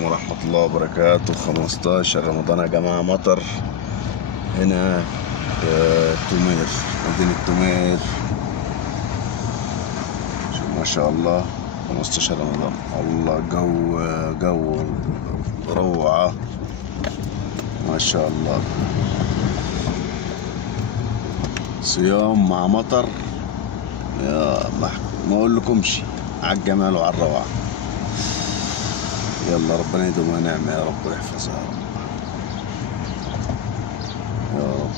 عليكم ورحمة الله وبركاته. 15 رمضان يا جماعة، مطر هنا في تومير، مدينة تومير. شوف ما شاء الله، 15 رمضان. والله جو روعة ما شاء الله. صيام مع مطر، ما اقول لكمش على الجمال وعلى الروعة. يلا ربنا يدومها نعمة يا رب ويحفظها يا رب يا رب.